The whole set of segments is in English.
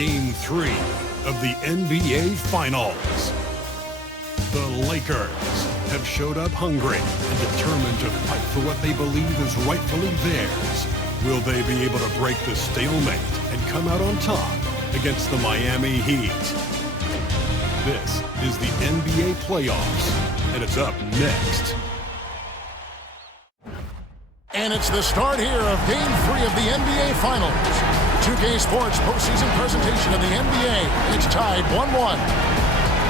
Game 3 of the NBA Finals. The Lakers have showed up hungry and determined to fight for what they believe is rightfully theirs. Will they be able to break the stalemate and come out on top against the Miami Heat? This is the NBA playoffs, and it's up next. And it's the start here of Game 3 of the NBA Finals. 2K Sports postseason presentation of the NBA. It's tied 1-1.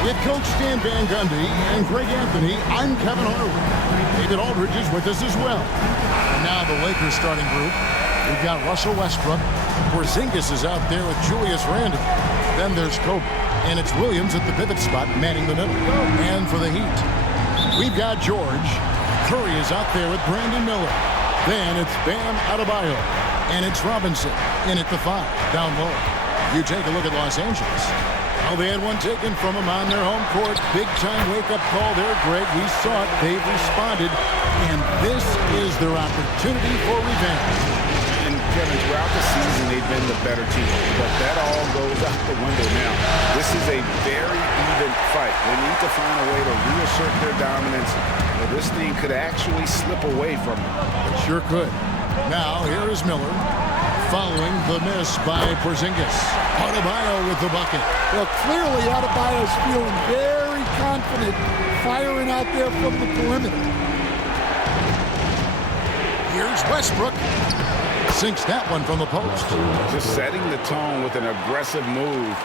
With Coach Stan Van Gundy and Greg Anthony, I'm Kevin Harwood. David Aldridge is with us as well. And now the Lakers starting group. We've got Russell Westbrook. Porzingis is out there with Julius Randle. Then there's Kobe. And it's Williams at the pivot spot, manning the middle. And for the Heat, we've got George. Curry is out there with Brandon Miller. Then it's Bam Adebayo. And it's Robinson in at the 5, down low. You take a look at Los Angeles. Well, they had one taken from them on their home court. Big-time wake-up call there, Greg. We saw it. They've responded. And this is their opportunity for revenge. And Kevin, throughout the season, they've been the better team. But that all goes out the window now. This is a very even fight. They need to find a way to reassert their dominance, or this thing could actually slip away from them. It sure could. Now, here is Miller, following the miss by Porzingis. Adebayo with the bucket. Well, clearly Adebayo's feeling very confident firing out there from the perimeter. Here's Westbrook. Sinks that one from the post. Just setting the tone with an aggressive move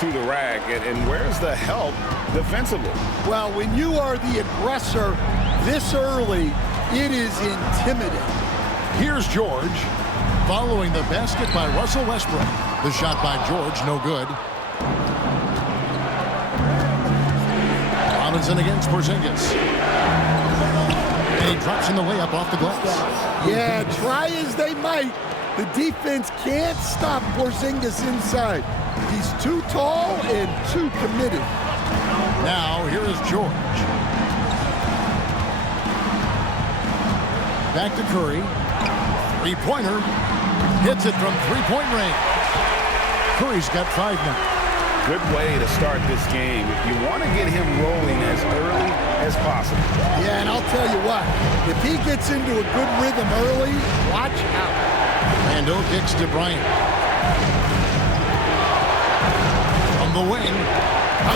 to the rack. And where's the help defensively? Well, when you are the aggressor this early, it is intimidating. Here's George, following the basket by Russell Westbrook. The shot by George, no good. Robinson against Porzingis. And he drops in the layup off the glass. Yeah, try as they might, the defense can't stop Porzingis inside. He's too tall and too committed. Now, here is George. Back to Curry. Three-pointer. Hits it from three-point range. Curry's got 5 now. Good way to start this game. You want to get him rolling as early as possible. Yeah, and I'll tell you what, if he gets into a good rhythm early, watch out. Randle kicks to Bryant. From the wing,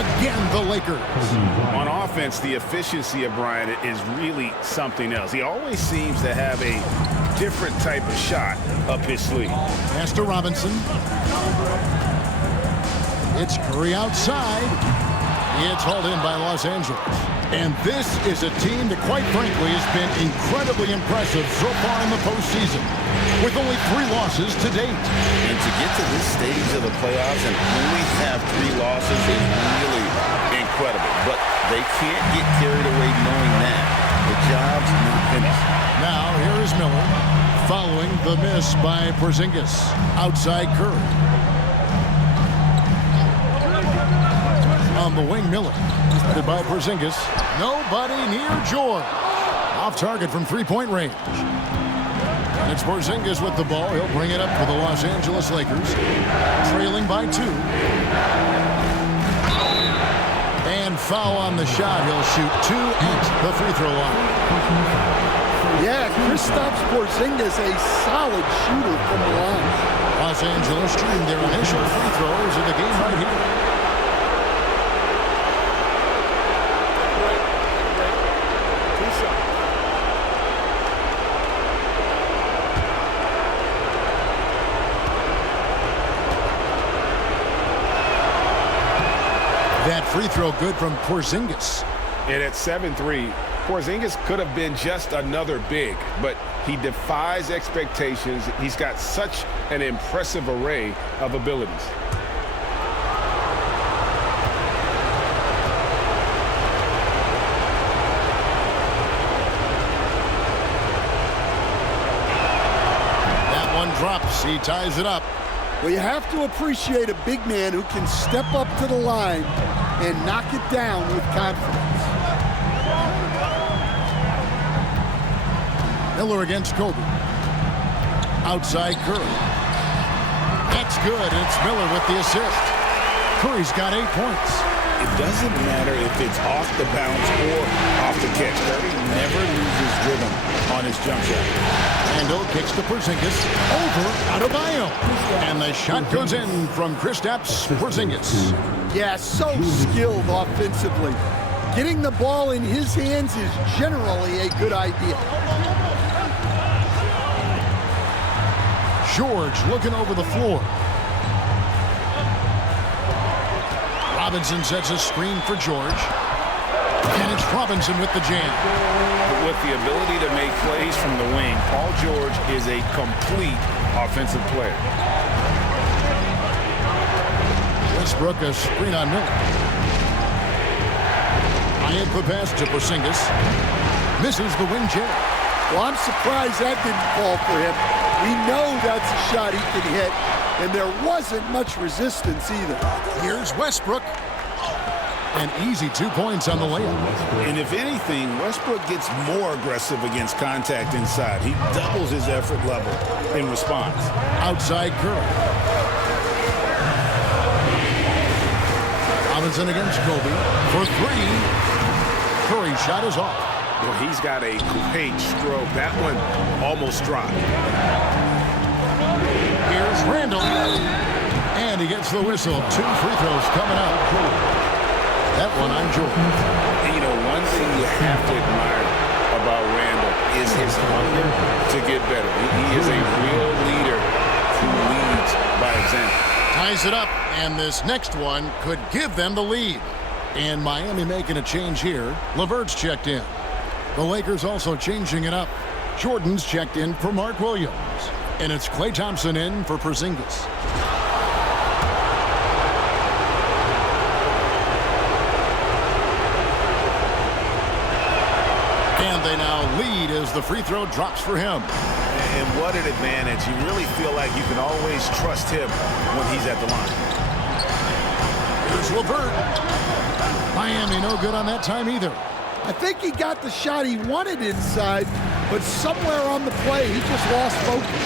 again the Lakers. On offense, the efficiency of Bryant is really something else. He always seems to have a different type of shot up his sleeve. Pass to Robinson. It's Curry outside. It's hauled in by Los Angeles. And this is a team that, quite frankly, has been incredibly impressive so far in the postseason, with only 3 losses to date. And to get to this stage of the playoffs and only have 3 losses is really incredible. But they can't get carried away knowing that. The job's not finished. Now, here is Miller, following the miss by Porzingis. Outside Curry. On the wing, Miller. Spotted by Porzingis. Nobody near George. Off target from three-point range. And it's Porzingis with the ball. He'll bring it up for the Los Angeles Lakers. Trailing by 2. And foul on the shot. He'll shoot 2 at the free throw line. Yeah, Kristaps Porzingis, a solid shooter from the line. Los Angeles shooting their initial free throws in the game right here. That free throw good from Porzingis. And at 7-3, Porzingis could have been just another big, but he defies expectations. He's got such an impressive array of abilities. That one drops. He ties it up. Well, you have to appreciate a big man who can step up to the line and knock it down with confidence. Miller against Kobe. Outside Curry. That's good. It's Miller with the assist. Curry's got 8 points. It doesn't matter if it's off the bounce or off the catch. Curry never loses rhythm on his jump shot. Randall kicks to Porzingis over Adebayo. And the shot goes in from Kristaps Porzingis. Yeah, so skilled offensively. Getting the ball in his hands is generally a good idea. George looking over the floor. Robinson sets a screen for George. And it's Robinson with the jam. With the ability to make plays from the wing, Paul George is a complete offensive player. Westbrook a screen on Miller. High-end pass to Porzingis. Misses the wing jam. Well, I'm surprised that didn't fall for him. We know that's a shot he can hit, and there wasn't much resistance either. Here's Westbrook. An easy 2 points on the layup. And if anything, Westbrook gets more aggressive against contact inside. He doubles his effort level in response. Outside Curry. Robinson against Kobe for 3. Curry's shot is off. Well, he's got a great stroke. That one almost dropped. Here's Randall. And he gets the whistle. 2 free throws coming up. That one on Jordan. And you know, one thing you have to admire about Randall is his hunger to get better. He is a real leader who leads by example. Ties it up, and this next one could give them the lead. And Miami making a change here. LeVert's checked in. The Lakers also changing it up. Jordan's checked in for Mark Williams. And it's Klay Thompson in for Porzingis. And they now lead as the free throw drops for him. And what an advantage. You really feel like you can always trust him when he's at the line. Here's LeVert. Miami no good on that time either. I think he got the shot he wanted inside, but somewhere on the play, he just lost focus.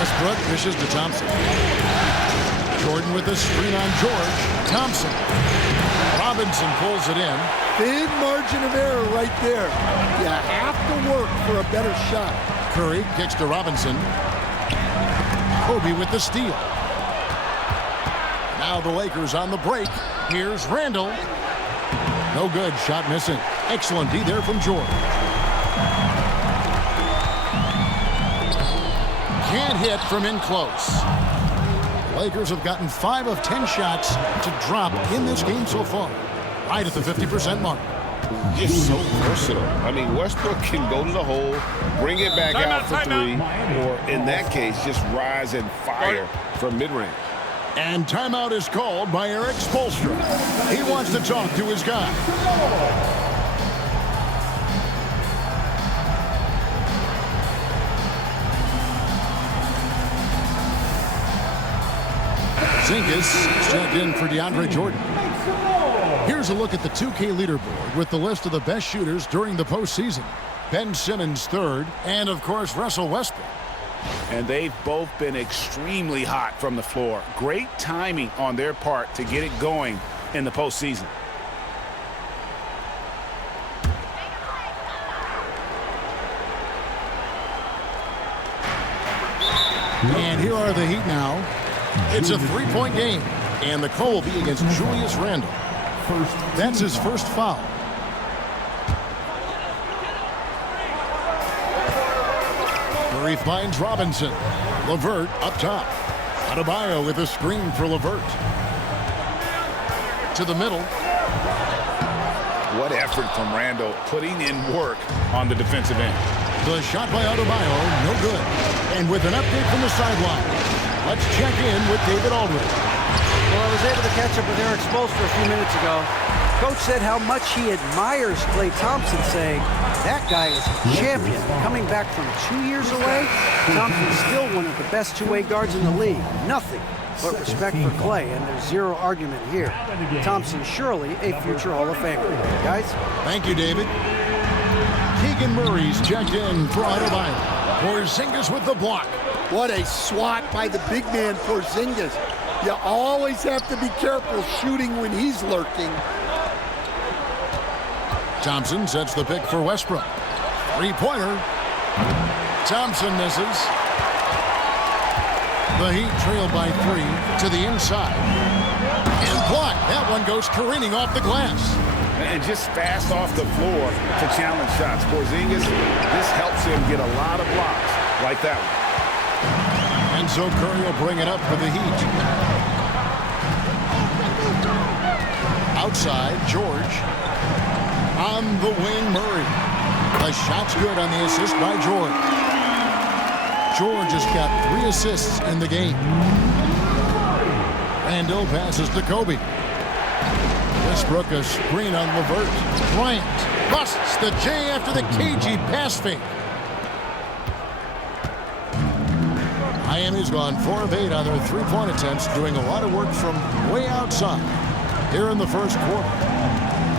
Westbrook dishes to Thompson. Jordan with a screen on George. Thompson. Robinson pulls it in. Thin margin of error right there. You have to work for a better shot. Curry kicks to Robinson. Kobe with the steal. Now the Lakers on the break. Here's Randall. No good. Shot missing. Excellent D there from George. Can't hit from in close. The Lakers have gotten 5 of 10 shots to drop in this game so far. Right at the 50% mark. Just so versatile. I mean, Westbrook can go to the hole, bring it back out for 3, or in that case, just rise and fire from mid-range. And timeout is called by Eric Spoelstra. He wants to talk to his guy. Porzingis checked in for DeAndre Jordan. Here's a look at the 2K leaderboard with the list of the best shooters during the postseason. Ben Simmons third, and of course Russell Westbrook. And they've both been extremely hot from the floor. Great timing on their part to get it going in the postseason. And here are the Heat now. It's a 3-point game, and the call will be against Julius Randle. That's his first foul. Murray finds Robinson. LeVert up top. Adebayo with a screen for LeVert. To the middle. What effort from Randle, putting in work on the defensive end. The shot by Adebayo, no good. And with an update from the sideline, let's check in with David Aldridge. Well, I was able to catch up with Eric Spoelstra a few minutes ago. Coach said how much he admires Klay Thompson, saying that guy is a champion. Coming back from 2 years away, Thompson's still one of the best two-way guards in the league. Nothing but respect for Klay, and there's zero argument here. Thompson surely a future Hall of Famer. Guys? Thank you, David. Keegan Murray's checked in for Adebayo. Porzingis with the block. What a swat by the big man Porzingis. You always have to be careful shooting when he's lurking. Thompson sets the pick for Westbrook. Three-pointer. Thompson misses. The Heat trail by 3 to the inside. And blocked. That one goes careening off the glass. And just fast off the floor to challenge shots. Porzingis, this helps him get a lot of blocks like that one. And so Curry will bring it up for the Heat. Outside, George. On the wing, Murray. The shot's good on the assist by George. George has got 3 assists in the game. Randall passes to Kobe. Westbrook a screen on LeVert. Bryant busts the J after the cagey pass fake. Miami's gone 4 of 8 on their 3-point attempts, doing a lot of work from way outside here in the first quarter.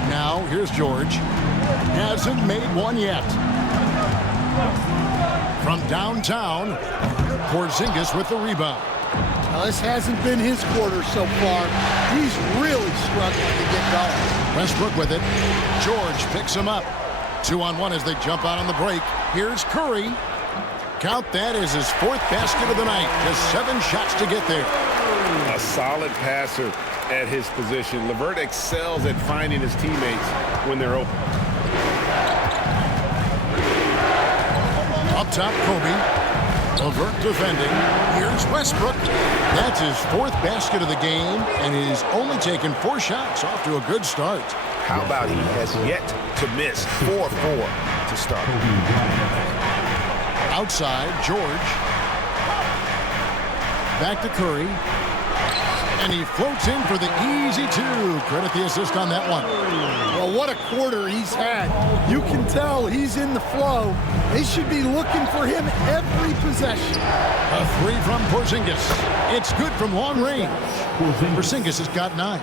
Now, here's George. Hasn't made one yet. From downtown, Porzingis with the rebound. Now, this hasn't been his quarter so far. He's really struggling to get going. Westbrook with it. George picks him up. 2-on-1 as they jump out on the break. Here's Curry. Count that as his 4th basket of the night. Just 7 shots to get there. A solid passer at his position. LeVert excels at finding his teammates when they're open. Up top, Kobe. LeVert defending. Here's Westbrook. That's his 4th basket of the game, and he's only taken 4 shots, off to a good start. How about he has yet to miss 4-4 to start. Outside, George. Back to Curry. And he floats in for the easy 2. Credit the assist on that one. Well, what a quarter he's had. You can tell he's in the flow. They should be looking for him every possession. A 3 from Porzingis. It's good from long range. Porzingis has got 9.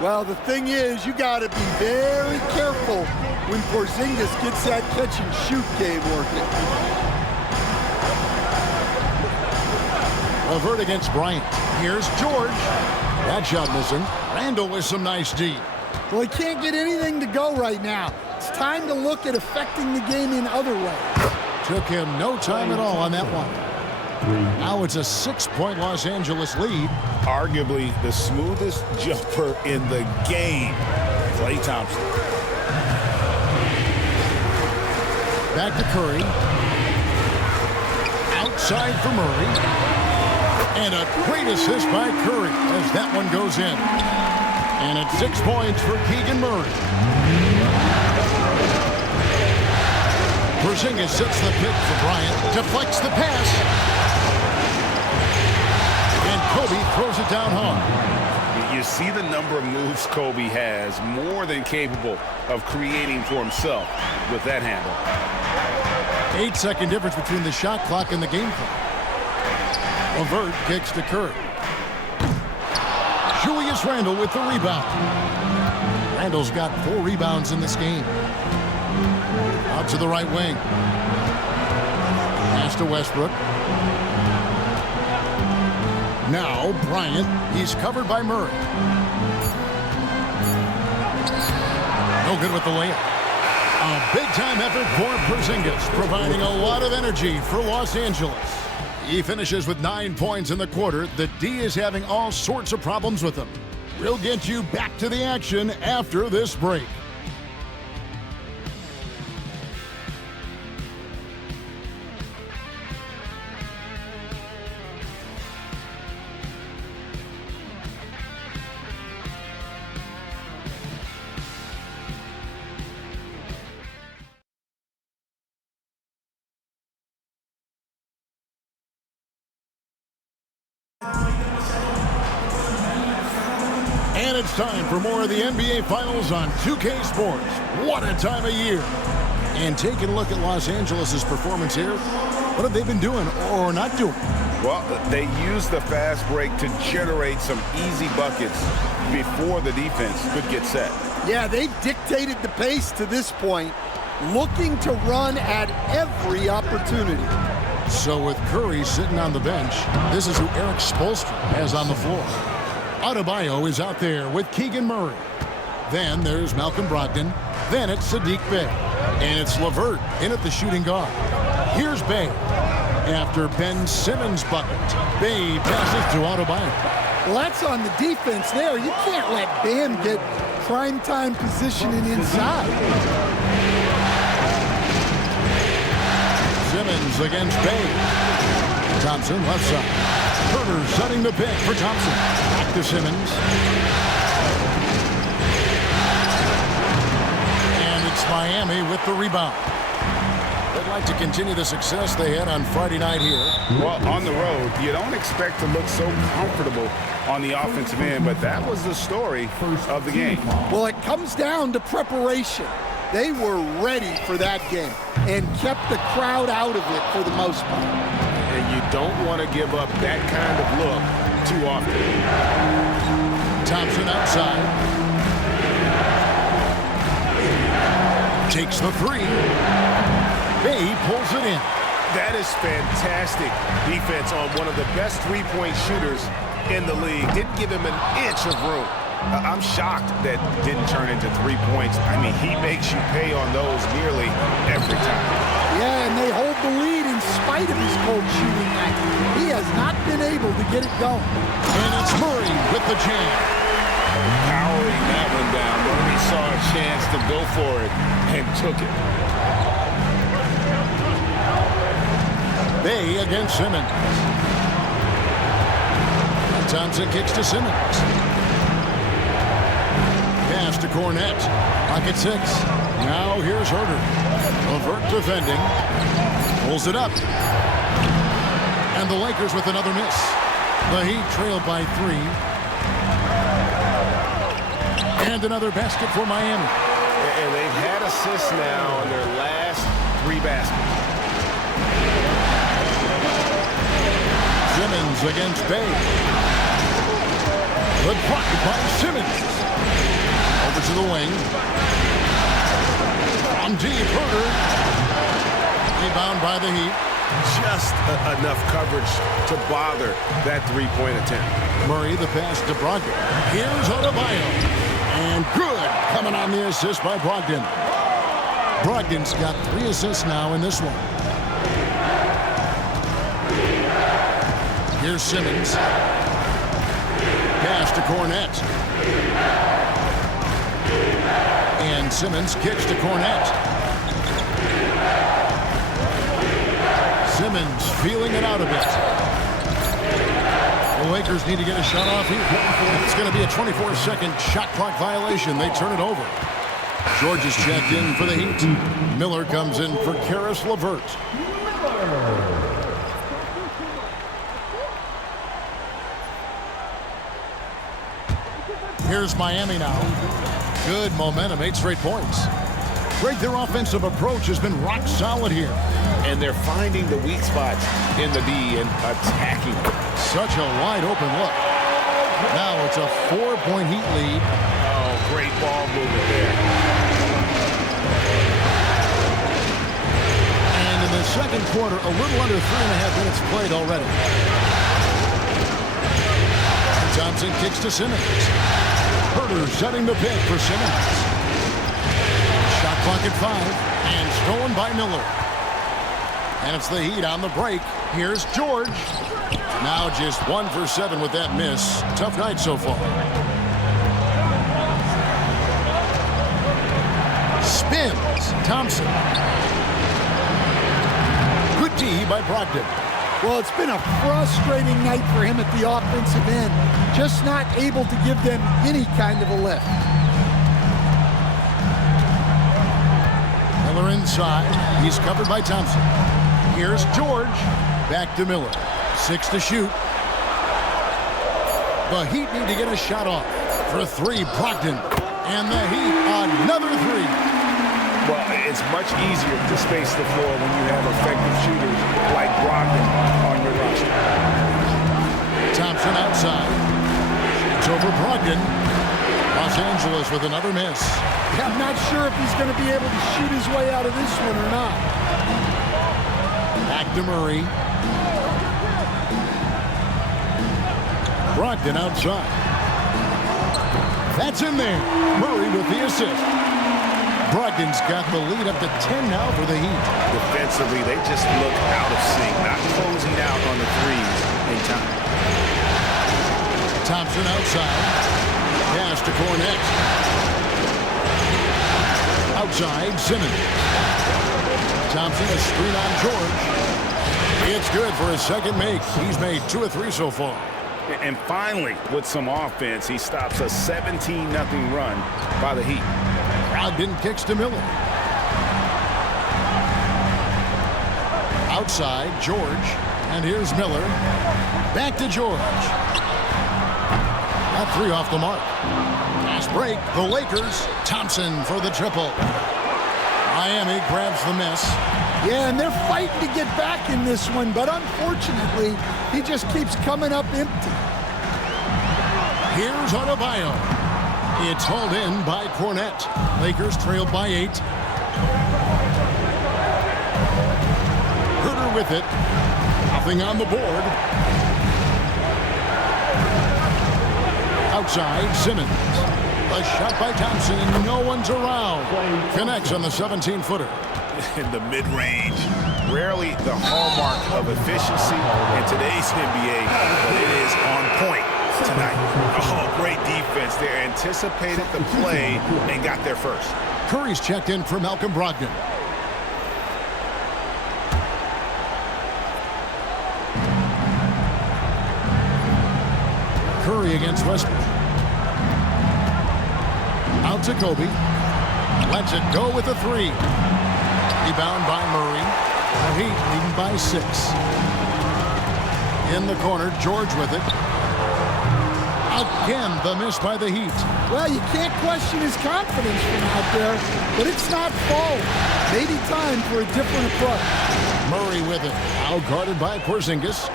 Well, the thing is, you got to be very careful when Porzingis gets that catch-and-shoot game working. LeVert against Bryant. Here's George. That shot missing. Randall with some nice D. Well, he can't get anything to go right now. It's time to look at affecting the game in other ways. Took him no time at all on that one. Now it's a 6-point Los Angeles lead. Arguably the smoothest jumper in the game. Klay Thompson. Back to Curry. Outside for Murray. And a great assist by Curry as that one goes in. And it's 6 points for Keegan Murray. Porzingis sets the pick for Bryant. Deflects the pass. And Kobe throws it down hard. You see the number of moves Kobe has, more than capable of creating for himself with that handle. 8-second difference between the shot clock and the game clock. LeVert kicks to Curry. Julius Randle with the rebound. Randle's got 4 rebounds in this game. Out to the right wing. Pass to Westbrook. Now Bryant. He's covered by Murray. No good with the layup. A big-time effort for Porzingis, providing a lot of energy for Los Angeles. He finishes with 9 points in the quarter. The D is having all sorts of problems with him. We'll get you back to the action after this break. And it's time for more of the NBA Finals on 2K Sports. What a time of year. And taking a look at Los Angeles' performance here, what have they been doing or not doing? Well, they used the fast break to generate some easy buckets before the defense could get set. Yeah, they've dictated the pace to this point, looking to run at every opportunity. So with Curry sitting on the bench, this is who Eric Spoelstra has on the floor. Adebayo is out there with Keegan Murray. Then there's Malcolm Brogdon. Then it's Saddiq Bey. And it's LeVert in at the shooting guard. Here's Bey. After Ben Simmons' bucket, Bey passes to Adebayo. Well, that's on the defense there. You can't let Bam get prime-time positioning inside. Simmons against Bey. Thompson left side. Herter setting the pick for Thompson. Back to Simmons. And it's Miami with the rebound. They'd like to continue the success they had on Friday night here. Well, on the road, you don't expect to look so comfortable on the offensive end, but that was the story of the game. Well, it comes down to preparation. They were ready for that game and kept the crowd out of it for the most part. And you don't want to give up that kind of look too often. Thompson outside. Takes the three. Bey pulls it in. That is fantastic defense on one of the best three-point shooters in the league. Didn't give him an inch of room. I'm shocked that didn't turn into 3 points. I mean, he makes you pay on those nearly every time. Yeah, and they hold the lead in spite of his cold shooting night. He has not been able to get it going. And it's Murray with the jam. Powering that one down. Murray saw a chance to go for it and took it. Bey against Simmons. And Thompson kicks to Simmons. Pass to Cornette. Pocket 6. Now here's Herter. LeVert defending. Pulls it up. And the Lakers with another miss. The Heat trail by 3. And another basket for Miami. And they've had assists now on their last 3 baskets. Simmons against Bey. Good block by Simmons. Over to the wing. From deep, Herter. Rebound by the Heat. Just enough coverage to bother that 3-point attempt. Murray the pass to Brogdon. Here's Adebayo. And good coming on the assist by Brogdon. Brogdon's got 3 assists now in this one. Here's Simmons. Pass to Cornette. And Simmons kicks to Cornette. Simmons feeling it out a bit. The Lakers need to get a shot off here. It's going to be a 24-second shot clock violation. They turn it over. George is checked in for the Heat. Miller comes in for Karis LeVert. Here's Miami now. Good momentum, 8 straight points. Greg, their offensive approach has been rock solid here. And they're finding the weak spots in the D and attacking them. Such a wide open look. Now it's a 4-point Heat lead. Oh, great ball movement there. And in the second quarter, a little under 3.5 minutes played already. Thompson kicks to Simmons. Herter setting the pick for Simmons. Shot clock at 5 and stolen by Miller. And it's the Heat on the break. Here's George. Now just 1 for 7 with that miss. Tough night so far. Spins. Thompson. Good D by Brogdon. Well, it's been a frustrating night for him at the offensive end. Just not able to give them any kind of a lift. Miller inside. He's covered by Thompson. Here's George. Back to Miller. 6 to shoot. The Heat need to get a shot off. For 3, Brogdon. And the Heat, another 3. Well, it's much easier to space the floor when you have effective shooters like Brogdon on your roster. Thompson outside. It's over Brogdon. Los Angeles with another miss. Yeah, I'm not sure if he's going to be able to shoot his way out of this one or not. Back to Murray. Brogdon outside. That's in there. Murray with the assist. Brogdon's got the lead up to 10 now for the Heat. Defensively, they just look out of sync, not closing out on the threes in time. Thompson outside. Pass to Cornette. Outside, Simmons. Thompson, a screen on George. It's good for his second make. He's made 2 of 3 so far. And finally, with some offense, he stops a 17-0 run by the Heat. Brogdon kicks to Miller. Outside, George. And here's Miller. Back to George. Got 3 off the mark. Fast break. The Lakers. Thompson for the triple. Miami grabs the miss. Yeah, and they're fighting to get back in this one, but unfortunately, he just keeps coming up empty. Here's Adebayo. It's hauled in by Cornette. Lakers trailed by 8. Herter with it. Nothing on the board. Outside, Simmons. A shot by Thompson. No one's around. Connects on the 17-footer. In the mid-range, rarely the hallmark of efficiency in today's NBA, but it is on point tonight. Oh, great defense there. Anticipated the play and got there first. Curry's checked in for Malcolm Brogdon. Curry against Westbrook. Out to Kobe. Lets it go with a 3. Rebound by Murray. The Heat leading by 6. In the corner, George with it. Again, the miss by the Heat. Well, you can't question his confidence from out there, but it's not falling. Maybe time for a different approach. Murray with it. Out guarded by Porzingis.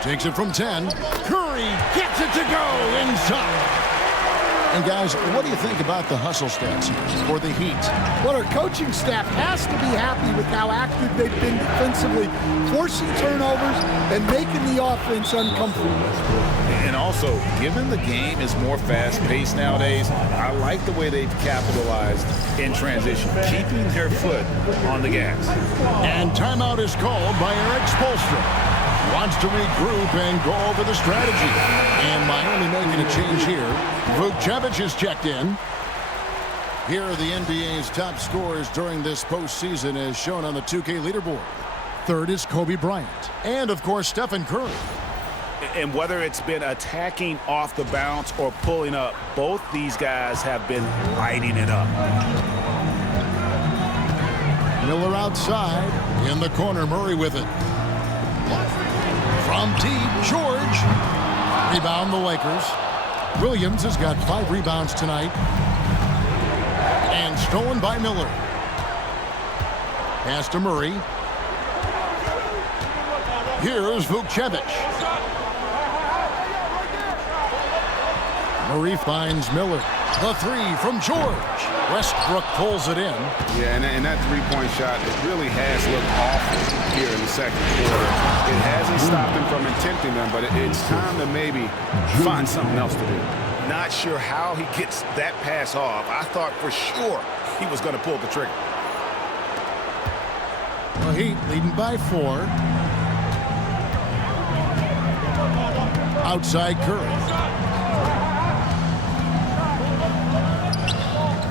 Takes it from 10. Curry gets it to go inside. And guys, what do you think about the hustle stats here for the Heat? Well, our coaching staff has to be happy with how active they've been defensively, forcing turnovers and making the offense uncomfortable. And also, given the game is more fast-paced nowadays, I like the way they've capitalized in transition, keeping their foot on the gas. And timeout is called by Eric Spoelstra. Wants to regroup and go over the strategy. And Miami making a change here. Vukcevic is checked in. Here are the NBA's top scorers during this postseason as shown on the 2K leaderboard. Third is Kobe Bryant. And, of course, Stephen Curry. And whether it's been attacking off the bounce or pulling up, both these guys have been lighting it up. Miller outside. In the corner, Murray with it. From deep, George. Rebound the Lakers. Williams has got 5 rebounds tonight. And stolen by Miller. Pass to Murray. Here's Vukcevic. Murray finds Miller. The 3 from George. Westbrook pulls it in. Yeah, and that three-point shot, it really has looked awful here in the second quarter. It hasn't stopped him from attempting them, but it's time to maybe find something else to do. Not sure how he gets that pass off. I thought for sure he was going to pull the trigger. The Heat leading by 4. Outside Curry.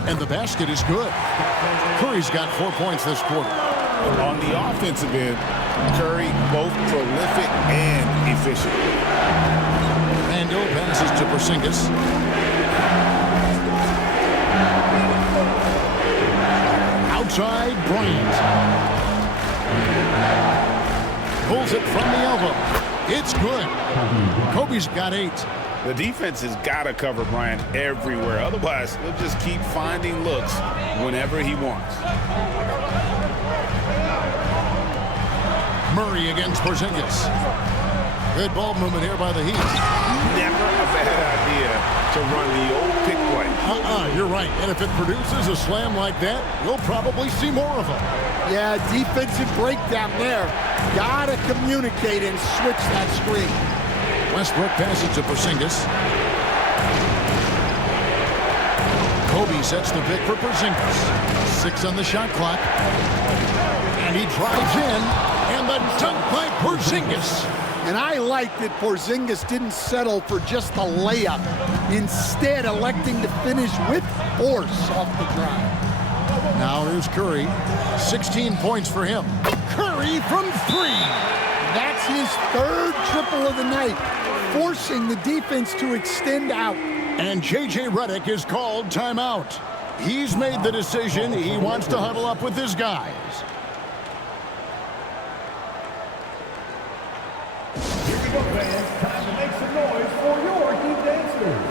And the basket is good. Curry's got 4 points this quarter. On the offensive end, Curry both prolific and efficient. Randle passes to Porzingis. Outside Bryant. Pulls it from the elbow. It's good. Kobe's got 8. The defense has got to cover Bryant everywhere. Otherwise, he'll just keep finding looks whenever he wants. Murray against Porzingis. Good ball movement here by the Heat. Never a bad idea to run the old pick play. You're right. And if it produces a slam like that, you'll probably see more of them. Yeah, defensive breakdown there. Gotta communicate and switch that screen. Westbrook passes to Porzingis. Kobe sets the pick for Porzingis. 6 on the shot clock. And he drives in. And the dunk by Porzingis. And I like that Porzingis didn't settle for just a layup, instead electing to finish with force off the drive. Now here's Curry. 16 points for him. Curry from 3. That's his 3rd triple of the night, forcing the defense to extend out. And J.J. Redick is called timeout. He's made the decision. He wants to huddle up with his guys. Here we go, fans. Time to make some noise for your Heat dancers.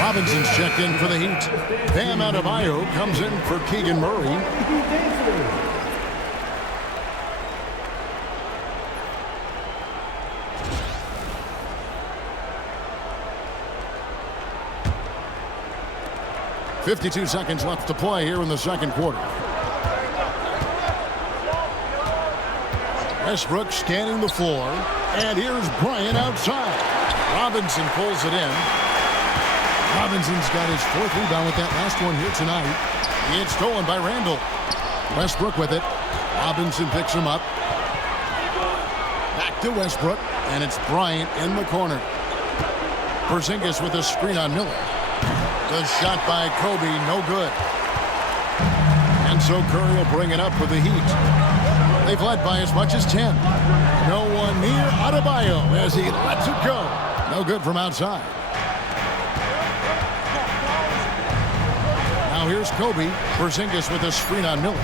Robinson's checked in for the Heat. Bam Adebayo comes in for Keegan Murray. Heat dancers. .52 seconds left to play here in the second quarter. Westbrook scanning the floor. And here's Bryant outside. Robinson pulls it in. Robinson's got his 4th rebound with that last one here tonight. It's stolen by Randall. Westbrook with it. Robinson picks him up. Back to Westbrook. And it's Bryant in the corner. Porzingis with a screen on Miller. The shot by Kobe, no good. And so Curry will bring it up for the Heat. They've led by as much as 10. No one near Adebayo as he lets it go. No good from outside. Now here's Kobe. Porzingis with a screen on Miller.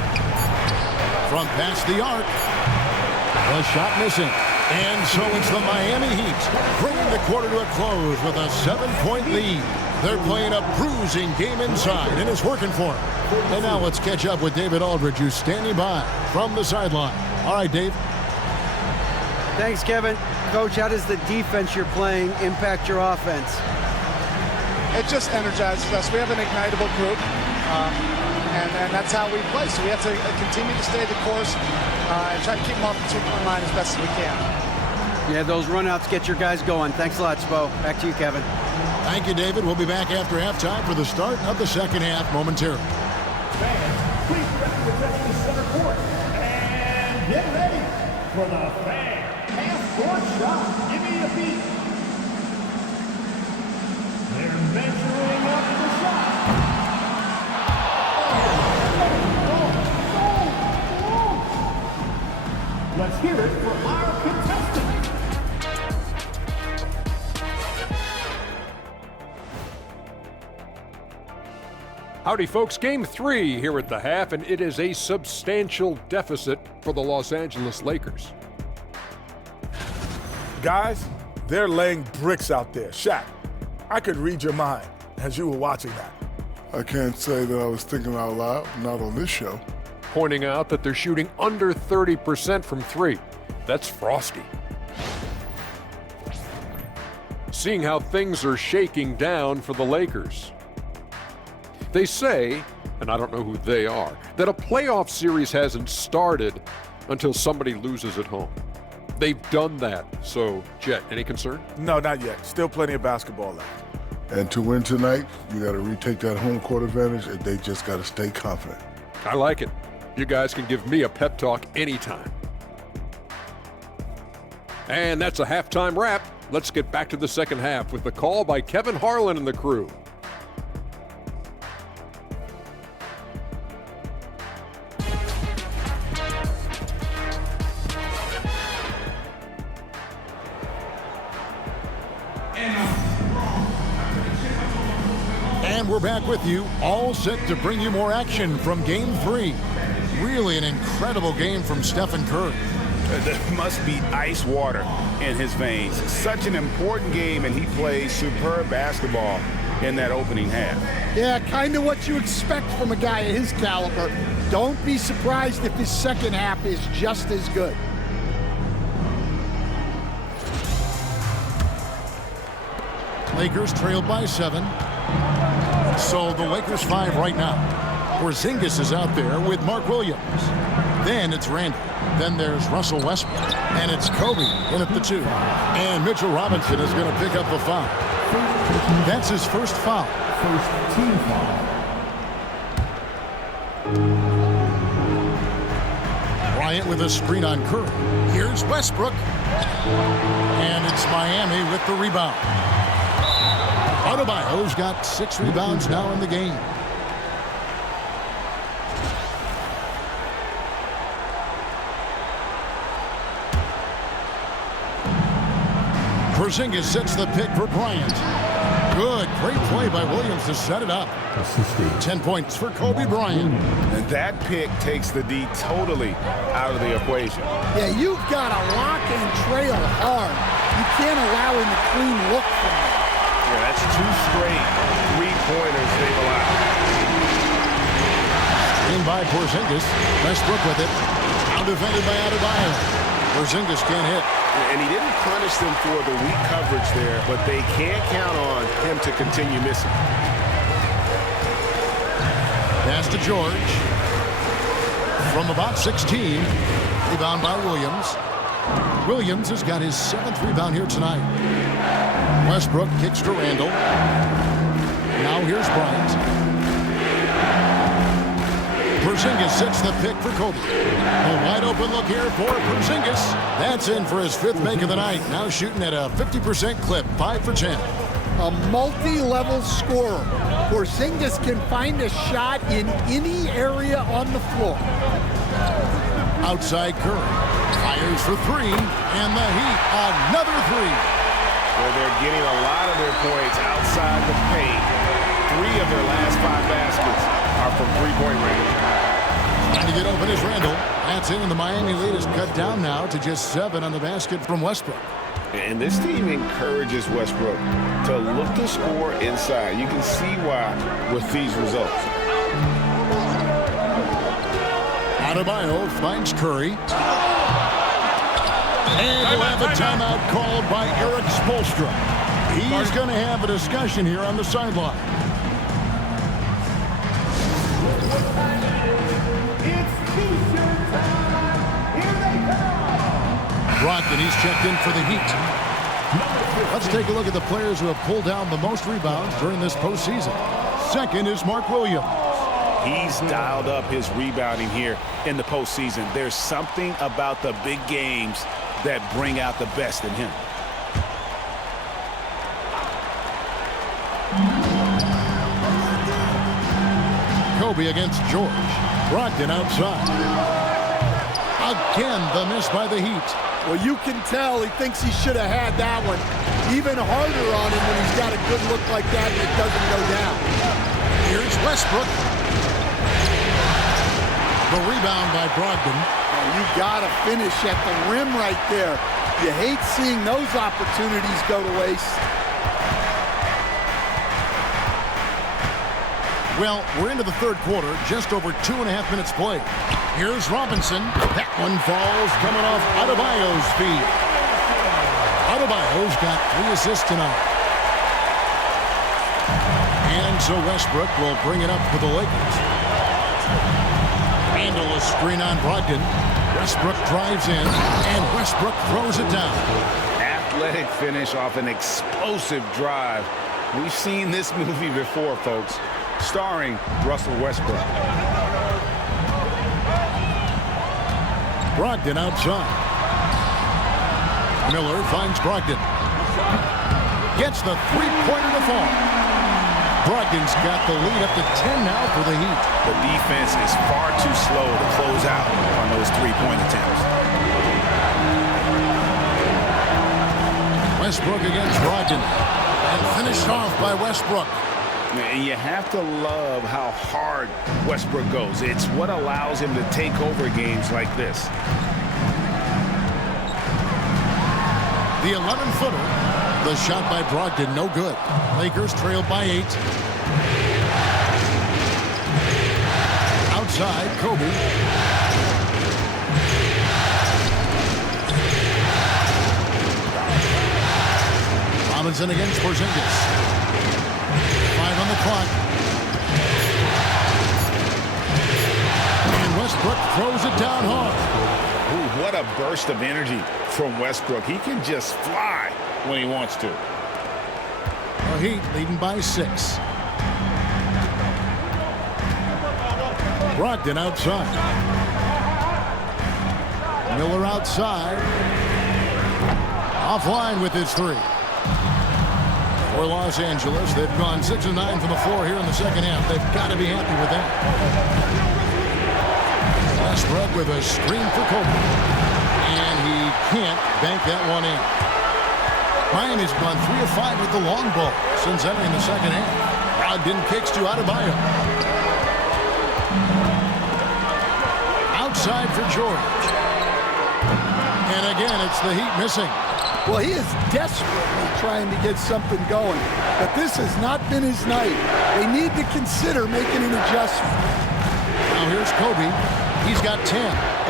From past the arc. The shot missing. And so it's the Miami Heat bringing the quarter to a close with a 7-point lead. They're playing a bruising game inside, and it's working for them. And now let's catch up with David Aldridge, who's standing by from the sideline. All right, Dave. Thanks, Kevin. Coach, how does the defense you're playing impact your offense? It just energizes us. We have an ignitable group, and that's how we play. So we have to continue to stay the course and try to keep them off the two-point line as best as we can. Yeah, those runouts get your guys going. Thanks a lot, Spo. Back to you, Kevin. Thank you, David. We'll be back after halftime for the start of the second half momentarily. Fans, please represent the center court. And get ready for the fan half-court shot. Give me a beat. They're measuring up the shot. Let's hear it for our contestant. Howdy, folks. Game 3 here at the half, and it is a substantial deficit for the Los Angeles Lakers. Guys, they're laying bricks out there. Shaq, I could read your mind as you were watching that. I can't say that I was thinking out loud, not on this show. Pointing out that they're shooting under 30% from 3. That's frosty. Seeing how things are shaking down for the Lakers. They say, and I don't know who they are, that a playoff series hasn't started until somebody loses at home. They've done that. So, Jet, any concern? No, not yet. Still plenty of basketball left. And to win tonight, you got to retake that home court advantage, and they just got to stay confident. I like it. You guys can give me a pep talk anytime. And that's a halftime wrap. Let's get back to the second half with the call by Kevin Harlan and the crew. And we're back with you, all set to bring you more action from Game 3. Really an incredible game from Stephen Curry. There must be ice water in his veins. Such an important game, and he plays superb basketball. in that opening half. Yeah, kind of what you expect from a guy of his caliber. Don't be surprised if his second half is just as good. Lakers trailed by 7. So the Lakers 5 right now. Porzingis is out there with Mark Williams. Then it's Randall. Then there's Russell Westbrook. And it's Kobe in at the 2. And Mitchell Robinson is going to pick up a foul. That's his first foul. First team foul. Bryant with a screen on Curry. Here's Westbrook. And it's Miami with the rebound. Adebayo's got 6 rebounds now in the game. Porzingis sets the pick for Bryant. Good, great play by Williams to set it up. 10 points for Kobe Bryant. And that pick takes the D totally out of the equation. Yeah, you've got to lock and trail hard. You can't allow him a clean look from that. Yeah, that's 2 straight three-pointers they've allowed. In by Porzingis. Westbrook with it. Now defended by Adebayo. Porzingis can't hit. And he didn't punish them for the weak coverage there, but they can't count on him to continue missing. Pass to George. From about 16. Rebound by Williams. Williams has got his 7th rebound here tonight. Westbrook kicks to Randall. Now here's Bryant. Porzingis sets the pick for Kobe. A wide open look here for Porzingis. That's in for his 5th make of the night. Now shooting at a 50% clip, 5 for 10. A multi-level scorer. Porzingis can find a shot in any area on the floor. Outside Curry. Fires for 3. And the Heat, another 3. Well, they're getting a lot of their points outside the paint. 3 of their last 5 baskets are from three-point range. Trying to get open is Randall. That's in, and the Miami lead is cut down now to just 7 on the basket from Westbrook. And this team encourages Westbrook to look to score inside. You can see why with these results. Adebayo finds Curry. And we'll have a timeout called by Eric Spoelstra. He's going to have a discussion here on the sideline. Brogdon, he's checked in for the Heat. Let's take a look at the players who have pulled down the most rebounds during this postseason. Second is Mark Williams. He's dialed up his rebounding here in the postseason. There's something about the big games that bring out the best in him. Kobe against George. Brogdon outside. Again, the miss by the Heat. Well, you can tell he thinks he should have had that one. Even harder on him when he's got a good look like that and it doesn't go down. Here's Westbrook. The rebound by Brogdon. Oh, you got to finish at the rim right there. You hate seeing those opportunities go to waste. Well, we're into the third quarter, just over 2.5 minutes played. Here's Robinson. That one falls coming off Adebayo's feet. Adebayo's got 3 assists tonight. And so Westbrook will bring it up for the Lakers. Randall a screen on Brogdon. Westbrook drives in, and Westbrook throws it down. Athletic finish off an explosive drive. We've seen this movie before, folks, starring Russell Westbrook. Brogdon outside. Miller finds Brogdon. Gets the three-pointer to fall. Brogdon's got the lead up to 10 now for the Heat. The defense is far too slow to close out on those three-point attempts. Westbrook against Brogdon. And finished off by Westbrook. And you have to love how hard Westbrook goes. It's what allows him to take over games like this. The 11-footer The shot by Brogdon, no good. Lakers trailed by 8. Outside, Kobe. Robinson against Porzingis. 5 on the clock. And Westbrook throws it down hard. Ooh, what a burst of energy from Westbrook. He can just fly when he wants to. The Heat leading by 6. Brogdon outside. Miller outside. Offline with his 3. For Los Angeles, they've gone 6 of 9 from the floor here in the second half. They've got to be happy with that. Westbrook with a screen for Kobe. And he can't bank that one in. Miami's gone 3 of 5 with the long ball since entering the second half. Brogdon kicks to Adebayo. Outside for George. And again, it's the Heat missing. Well, he is desperately trying to get something going, but this has not been his night. They need to consider making an adjustment. Now here's Kobe. He's got 10,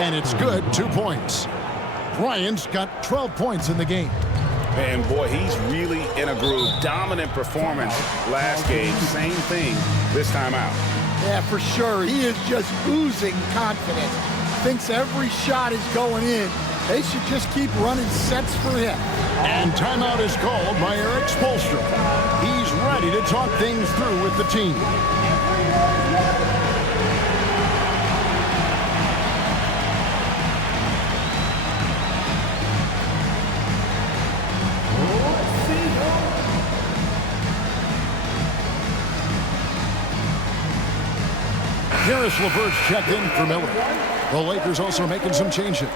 and it's good, 2 points. Bryant's got 12 points in the game. And boy, he's really in a groove. Dominant performance last game. Same thing this time out. Yeah, for sure. He is just oozing confidence. Thinks every shot is going in. They should just keep running sets for him. And timeout is called by Eric Spoelstra. He's ready to talk things through with the team. Karis LeVert's checked in for Miller. The Lakers also making some changes.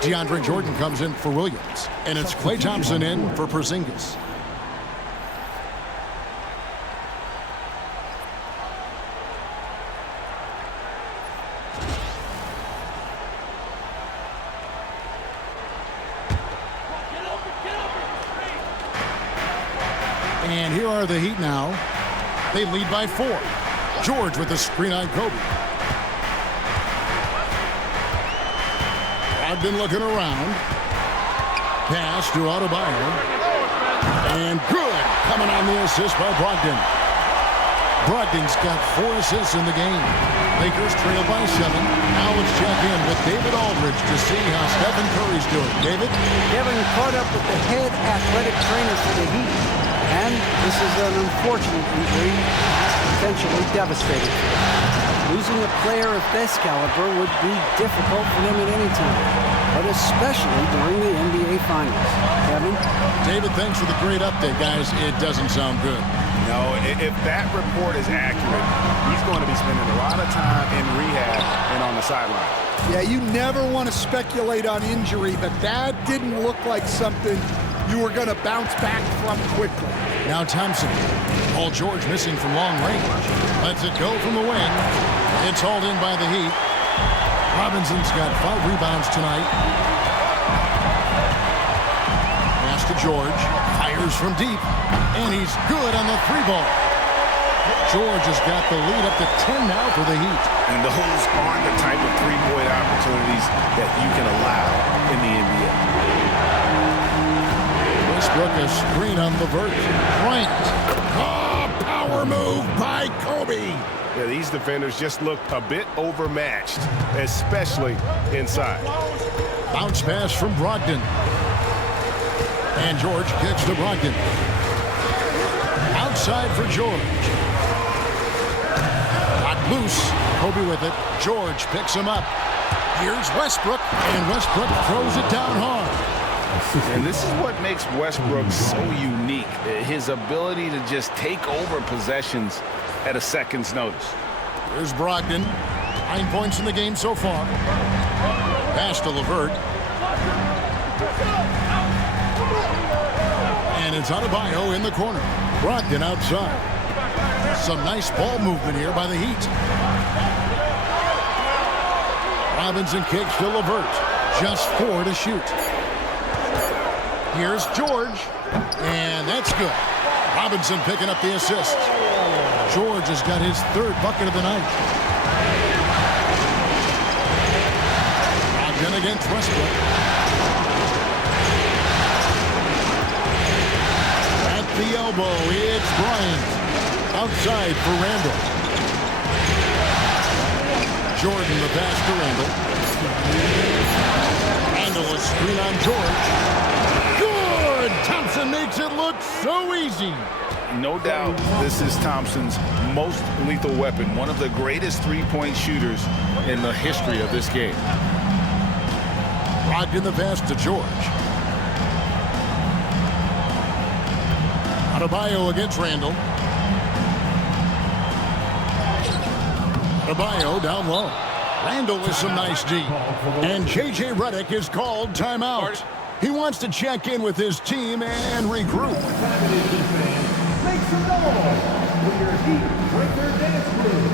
DeAndre Jordan comes in for Williams. And it's Klay Thompson in for Porzingis. And here are the Heat now. They lead by 4. George with the screen on Kobe. I've been looking around. Pass to Adebayo. And good. Coming on the assist by Brogdon. Brogdon's got 4 assists in the game. Lakers trail by 7. Now let's check in with David Aldridge to see how Stephen Curry's doing. David? Kevin caught up with the head athletic trainer for the Heat. And this is an unfortunate injury, potentially devastating. Losing a player of this caliber would be difficult for them at any time, but especially during the NBA Finals. Kevin? David, thanks for the great update, guys. It doesn't sound good. No, if that report is accurate, he's going to be spending a lot of time in rehab and on the sideline. Yeah, you never want to speculate on injury, but that didn't look like something you were going to bounce back from quickly. Now Thompson. Paul George missing from long range. Lets it go from the wing. It's hauled in by the Heat. Robinson's got 5 rebounds tonight. Pass to George. Fires from deep. And he's good on the 3-ball. George has got the lead up to 10 now for the Heat. And those aren't the type of 3-point opportunities that you can allow in the NBA. Westbrook a screen on LeVert. Bryant. Oh, power move by Kobe. Yeah, these defenders just look a bit overmatched, especially inside. Bounce pass from Brogdon. And George kicks to Brogdon. Outside for George. Knocked loose. Kobe with it. George picks him up. Here's Westbrook. And Westbrook throws it down hard. And this is what makes Westbrook so unique. His ability to just take over possessions at a second's notice. Here's Brogdon. 9 points in the game so far. Pass to LeVert. And it's Adebayo in the corner. Brogdon outside. Some nice ball movement here by the Heat. Robinson kicks to LeVert. Just 4 to shoot. Here's George. And that's good. Robinson picking up the assist. George has got his third bucket of the night. Again against Westbrook. At the elbow, it's Bryant. Outside for Randall. Jordan the pass to Randall. Randall a screen on George. Good! Thompson makes it look so easy. No doubt this is Thompson's most lethal weapon. One of the greatest three-point shooters in the history of this game. Brogdon the pass to George. Adebayo against Randall. Adebayo down low. Randall with some nice D. And J.J. Redick is called timeout. He wants to check in with his team and regroup. Make some noise for your Heat Breaker Dance Crew.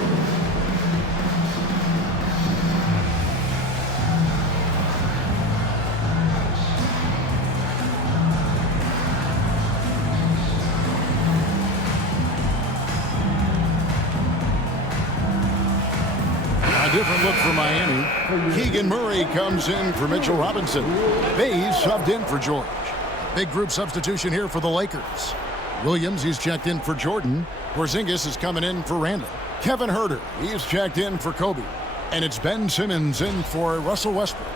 Different look for Miami. Keegan Murray comes in for Mitchell Robinson. Bays subbed in for George. Big group substitution here for the Lakers. Williams, he's checked in for Jordan. Porzingis is coming in for Randall. Kevin Huerter, he's checked in for Kobe. And it's Ben Simmons in for Russell Westbrook.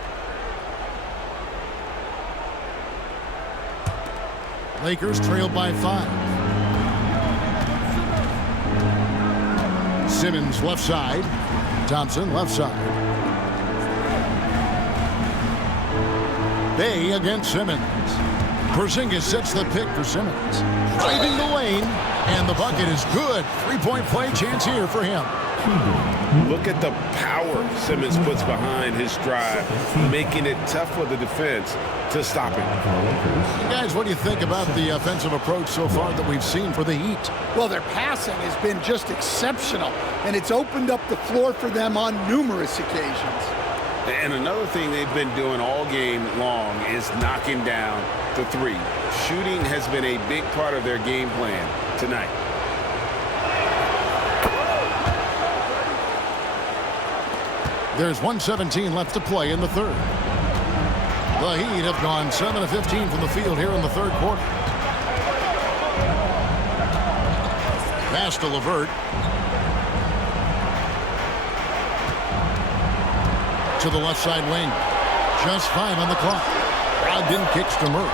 Lakers trailed by 5. Simmons left side. Thompson left side. Bay against Simmons. Porzingis sets the pick for Simmons. Driving the lane, and the bucket is good. Three-point play chance here for him. Look at the power Simmons puts behind his drive, making it tough for the defense to stop him. Guys, what do you think about the offensive approach so far that we've seen for the Heat? Well, their passing has been just exceptional, and it's opened up the floor for them on numerous occasions. And another thing they've been doing all game long is knocking down the three. Shooting has been a big part of their game plan tonight. There's 1:17 left to play in the third. The Heat have gone 7 of 15 from the field here in the third quarter. Pass to LeVert. To the left side wing. Just 5 on the clock. Brogdon kicks to Murray.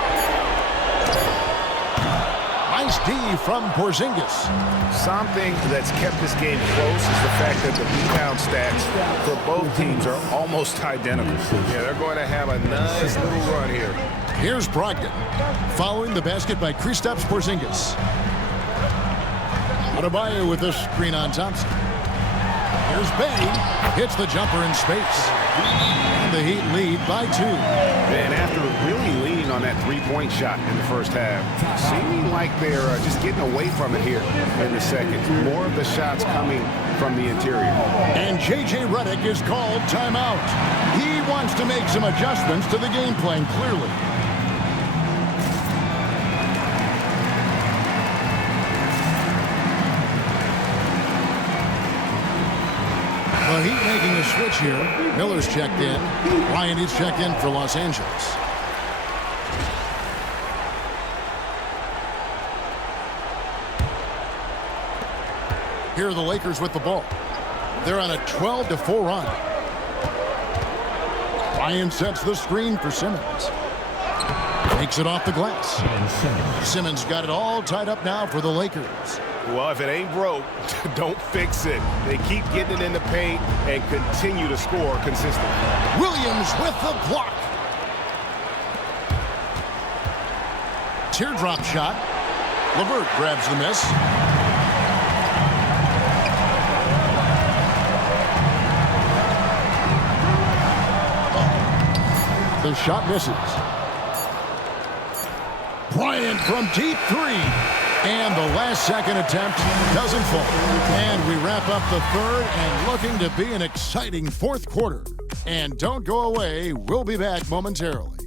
Nice D from Porzingis. Something that's kept this game close is the fact that the rebound stats for both teams are almost identical. Yeah, they're going to have a nice little run here. Here's Brogdon. Following the basket by Kristaps Porzingis. Adebayo with a screen on Thompson. Here's Bay. Hits the jumper in space. And the Heat lead by 2. And after really leaning on that three-point shot in the first half, seeming like they're just getting away from it here in the second. More of the shots coming from the interior. And J.J. Redick is called timeout. He wants to make some adjustments to the game plan, clearly. The Heat making a switch here. Miller's checked in. Ryan is checked in for Los Angeles. Here are the Lakers with the ball. They're on a 12-4 run. Ryan sets the screen for Simmons. Takes it off the glass. Simmons got it all tied up now for the Lakers. Well, if it ain't broke, don't fix it. They keep getting it in the paint and continue to score consistently. Williams with the block. Teardrop shot. LeVert grabs the miss. The shot misses. Bryant from deep 3. And the last second attempt doesn't fall. And we wrap up the third and looking to be an exciting fourth quarter. And don't go away. We'll be back momentarily.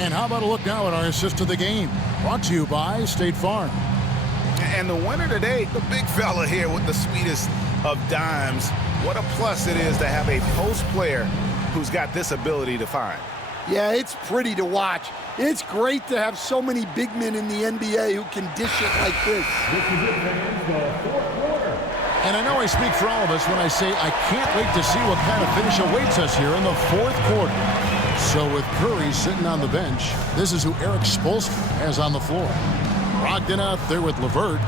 And how about a look now at our assist of the game? Brought to you by State Farm. And the winner today, the big fella here with the sweetest of dimes. What a plus it is to have a post player who's got this ability to find. Yeah, it's pretty to watch. It's great to have so many big men in the NBA who can dish it like this. This is it, fans, the fourth quarter. And I know I speak for all of us when I say I can't wait to see what kind of finish awaits us here in the fourth quarter. So with Curry sitting on the bench, this is who Eric Spoelstra has on the floor. Brogdon out there with LeVert.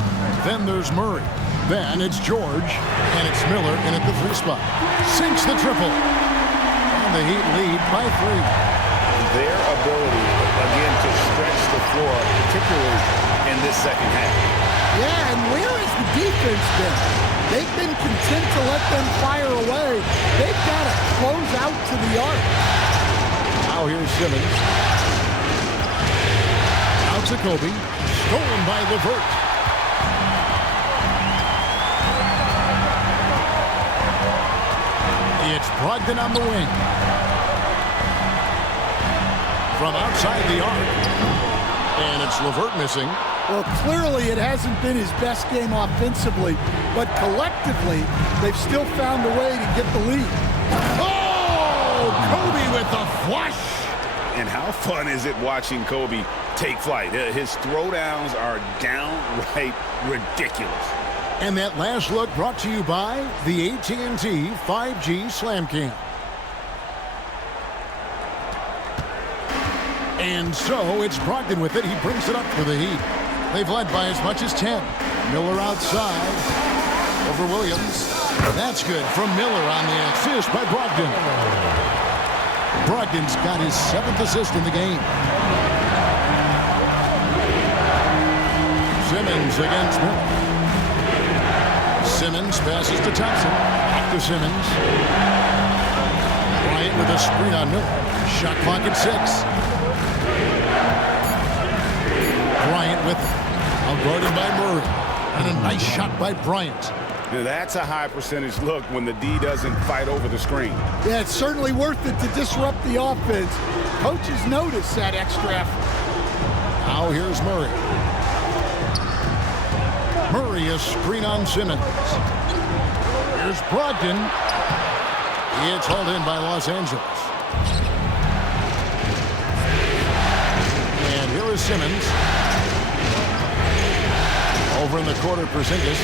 Then there's Murray. Then it's George. And it's Miller in at the 3 spot. Sinks the triple. And the Heat lead by 3. Their ability, again, to stretch the floor, particularly in this second half. Yeah, and where has the defense been? They've been content to let them fire away. They've got to close out to the arc. Now here's Simmons. Out to Kobe. Stolen by LeVert. It's Brogdon on the wing. From outside the arc. And it's LeVert missing. Well, clearly it hasn't been his best game offensively, but collectively, they've still found a way to get the lead. Oh! Kobe with the flush! And how fun is it watching Kobe take flight? His throwdowns are downright ridiculous. And that last look brought to you by the AT&T 5G Slam Cam. And so it's Brogdon with it. He brings it up for the Heat. They've led by as much as 10. Miller outside. Over Williams. That's good from Miller on the assist by Brogdon. Brogdon's got his 7th assist in the game. Simmons against Miller. Simmons passes to Thompson. Back to Simmons. Bryant with a screen on Miller. Shot clock at 6. Bryant with it. Guarded by Murray. And a nice shot by Bryant. Now that's a high percentage look when the D doesn't fight over the screen. Yeah, it's certainly worth it to disrupt the offense. Coaches notice that extra effort. Now here's Murray. Murray, a screen on Simmons. Here's Brogdon. It's hauled in by Los Angeles. And here is Simmons. Over in the corner, Porzingis.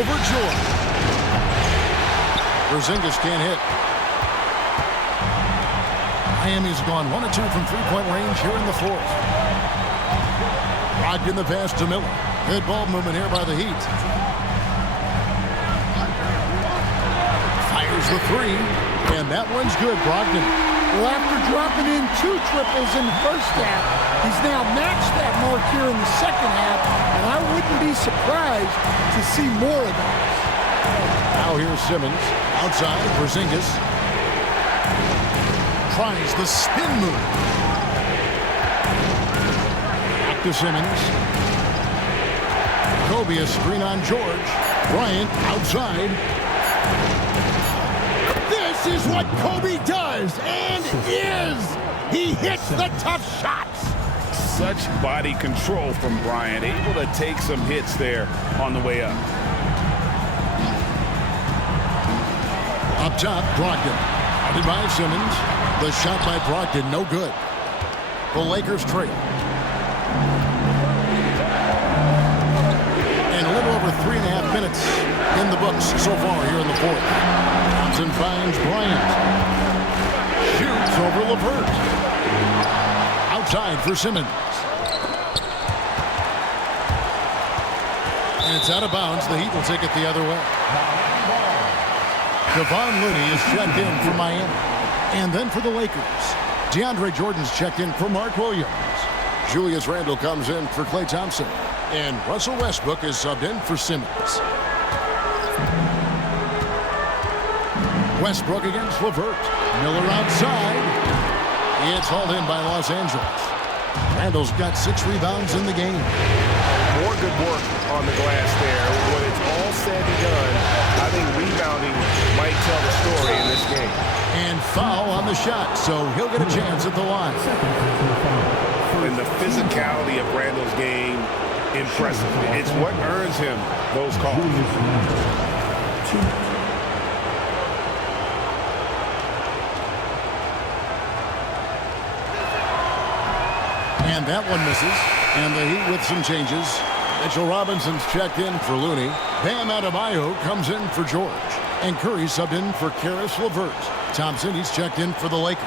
Over George. Porzingis can't hit. Miami's gone 1 of 2 from 3-point range here in the fourth. Brogdon the pass to Miller. Good ball movement here by the Heat. Fires the 3, and that one's good, Brogdon. Well, after dropping in 2 triples in the first half, he's now matched that mark here in the second half, and I wouldn't be surprised to see more of that. Now here's Simmons. Outside, Porzingis. Tries the spin move. Back to Simmons. Kobe a screen on George. Bryant outside. This is what Kobe does and is. He hits the tough shots. Such body control from Bryant, able to take some hits there on the way up. Up top, Brogdon. Guarded by Simmons. The shot by Brogdon, no good. The Lakers trail. And a little over 3.5 minutes in the books so far here in the fourth. Thompson finds Bryant. Shoots over LeVert. Outside for Simmons. And it's out of bounds. The Heat will take it the other way. Kevon Looney is checked in for Miami. And then for the Lakers, DeAndre Jordan's checked in for Mark Williams. Julius Randle comes in for Klay Thompson. And Russell Westbrook is subbed in for Simmons. Westbrook against LeVert. Miller outside. It's hauled in by Los Angeles. Randle's got 6 rebounds in the game. More good work on the glass there. When it's all said and done, I think rebounding might tell the story in this game. And foul on the the shot, so he'll get a chance at the line. And the physicality of Randall's game, impressive. It's what earns him those calls. And that one misses. And the Heat with some changes. Mitchell Robinson's checked in for Looney. Bam Adebayo comes in for George. And Curry subbed in for Karis LeVert. Thompson, he's checked in for the Lakers.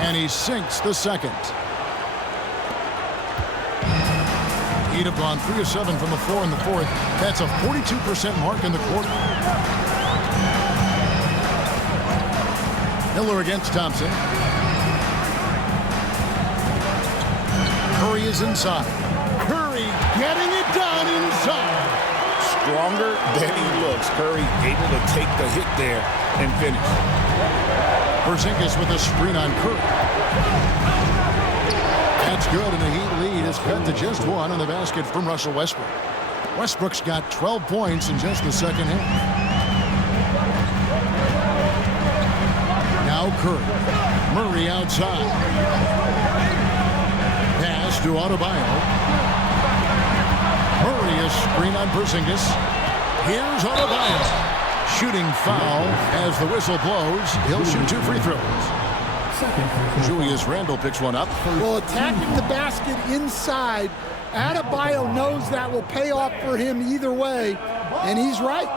And he sinks the second. Heat have gone 3 of 7 from the floor in the fourth. That's a 42% mark in the quarter. Miller against Thompson. Curry is inside. Curry getting it done inside. Stronger than he looks. Curry able to take the hit there and finish. Porzingis with a screen on Curry. That's good, and the Heat lead is cut to just 1 on the basket from Russell Westbrook. Westbrook's got 12 points in just the second half. Now Curry. Murray outside. Pass to Adebayo. Murray is screen on Porzingis. Here's Adebayo. Shooting foul as the whistle blows. He'll shoot 2 free throws. Julius Randle picks one up. Well, attacking the basket inside, Adebayo knows that will pay off for him either way, and he's right.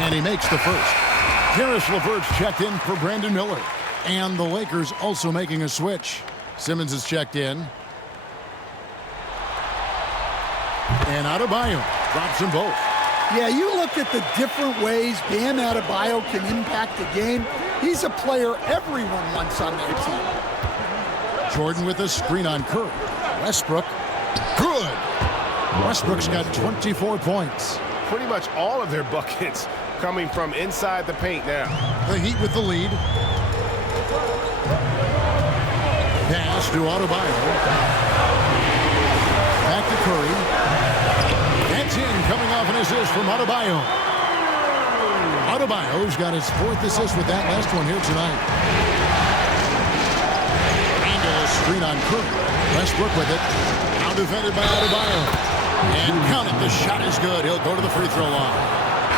And he makes the first. Karis LeVert's checked in for Brandon Miller. And the Lakers also making a switch. Simmons is checked in. And Adebayo drops them both. Yeah, you look at the different ways Bam Adebayo can impact the game. He's a player everyone wants on their team. Jordan with a screen on Curry. Westbrook. Good. Westbrook's got 24 points. Pretty much all of their buckets coming from inside the paint now. The Heat with the lead. Pass to Adebayo. Back to Curry. That's in, coming off an assist from Adebayo. Adebayo's got his 4th assist with that last one here tonight. Randall screen on Curry. Westbrook with it. Now defended by Adebayo. And count it, the shot is good. He'll go to the free throw line.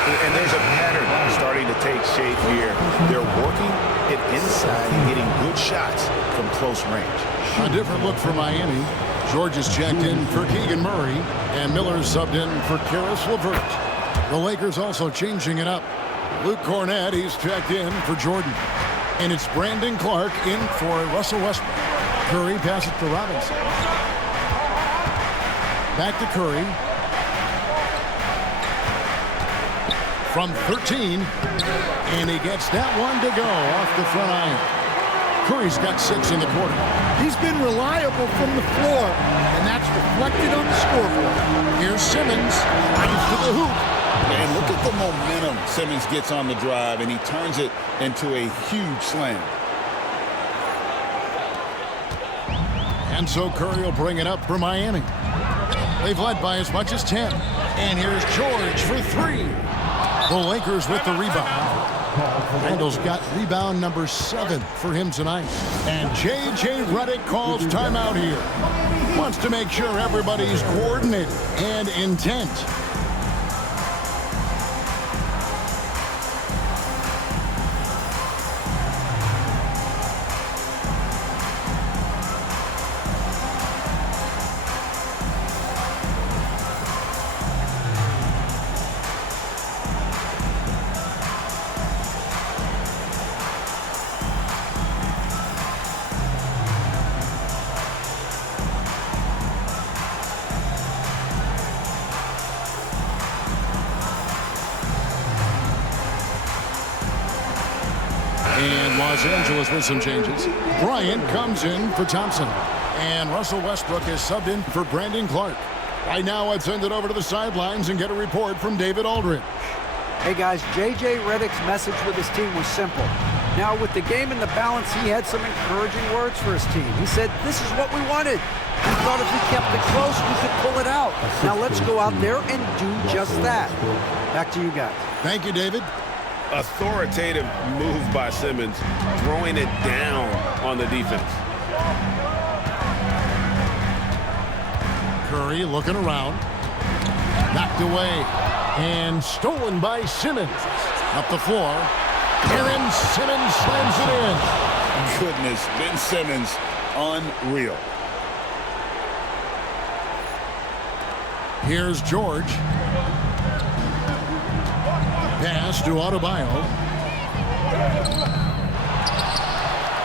And there's a pattern starting to take shape here. They're working it inside and getting good shots from close range. A different look for Miami. George is checked in for Keegan Murray, and Miller subbed in for Karis LeVert. The Lakers also changing it up. Luke Cornett, he's checked in for Jordan. And it's Brandon Clark in for Russell Westbrook. Curry passes to Robinson. Back to Curry. From 13, and he gets that one to go off the front iron. Curry's got 6 in the quarter. He's been reliable from the floor, and that's reflected on the scoreboard. Here's Simmons, runs to the hoop. And look at the momentum Simmons gets on the drive, and he turns it into a huge slam. And so Curry will bring it up for Miami. They've led by as much as 10. And here's George for 3. The Lakers with the rebound. Randall's got rebound number 7 for him tonight. And J.J. Redick calls timeout here. Wants to make sure everybody's coordinated and intent. And Los Angeles with some changes. Bryant comes in for Thompson. And Russell Westbrook is subbed in for Brandon Clark. Right now, I'd send it over to the sidelines and get a report from David Aldridge. Hey guys, J.J. Redick's message with his team was simple. Now with the game in the balance, he had some encouraging words for his team. He said, this is what we wanted. We thought if we kept it close, we could pull it out. Now let's go out there and do just that. Back to you guys. Thank you, David. Authoritative move by Simmons, throwing it down on the defense. Curry looking around. Knocked away. And stolen by Simmons. Up the floor. And then Simmons slams it in. Goodness, Ben Simmons, unreal. Here's George. Pass to Adebayo.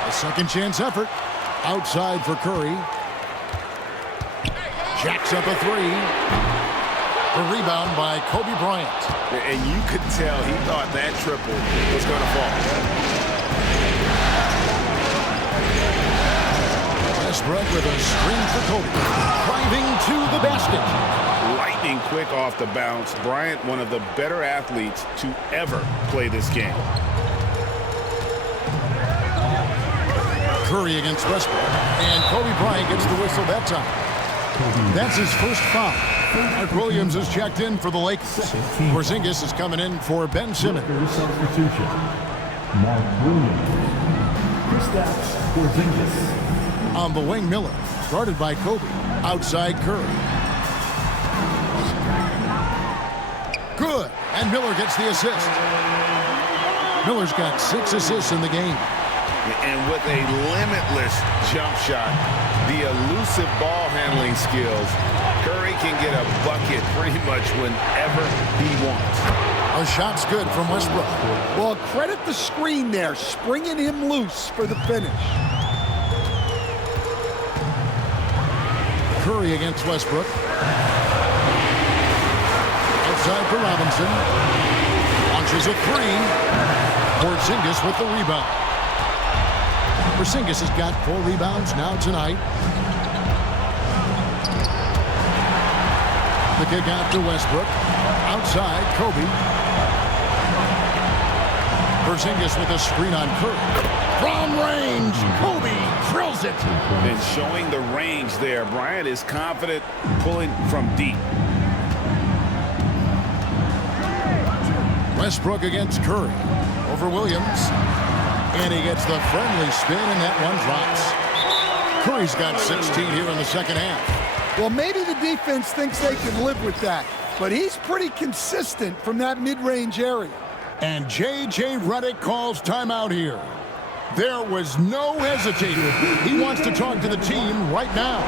A second chance effort. Outside for Curry. Jacks up a three. A rebound by Kobe Bryant. And you could tell he thought that triple was going to fall. Westbrook with a screen for Kobe. Driving to the basket. Lightning quick off the bounce. Bryant, one of the better athletes to ever play this game. Curry against Westbrook. And Kobe Bryant gets the whistle that time. That's his first foul. Mark Williams has checked in for the Lakers. Porzingis is coming in for Ben Simmons. Substitution. Mark Williams. Kristaps Porzingis. On the wing, Miller. Guarded by Kobe. Outside Curry. Good. And Miller gets the assist. Miller's got 6 assists in the game. And with a limitless jump shot, the elusive ball handling skills, Curry can get a bucket pretty much whenever he wants. A shot's good from Westbrook. Well, credit the screen there, springing him loose for the finish. Curry against Westbrook. Outside for Robinson. Launches a three. Porzingis with the rebound. Porzingis has got 4 rebounds now tonight. The kick out to Westbrook. Outside, Kobe. Porzingis with a screen on Curry. From range, Kobe drills it. And showing the range there, Bryant is confident pulling from deep. Westbrook against Curry. Over Williams. And he gets the friendly spin, and that one drops. Curry's got 16 here in the second half. Well, maybe the defense thinks they can live with that, but he's pretty consistent from that mid-range area. And J.J. Redick calls timeout here. There was no hesitating. He wants to talk to the team right now.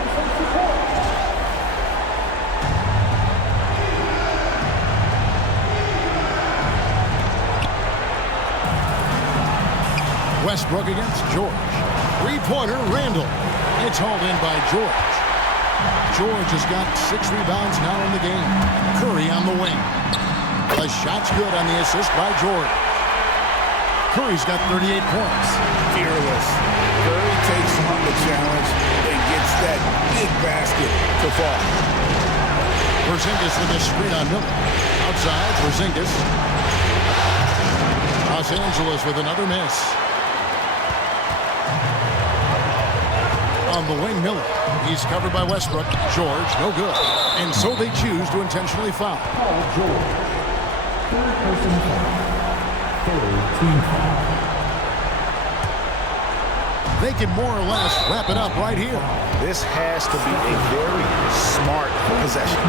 Westbrook against George. Three-pointer, Randall. It's hauled in by George. George has got 6 rebounds now in the game. Curry on the wing. The shot's good on the assist by George. Curry's got 38 points. Fearless. Curry takes on the challenge and gets that big basket to fall. Porzingis with a screen on Miller. Outside, Porzingis. Los Angeles with another miss. On the wing, Miller. He's covered by Westbrook. George, no good. And so they choose to intentionally foul. George. Third person foul. Third team foul. They can more or less wrap it up right here. This has to be a very smart possession.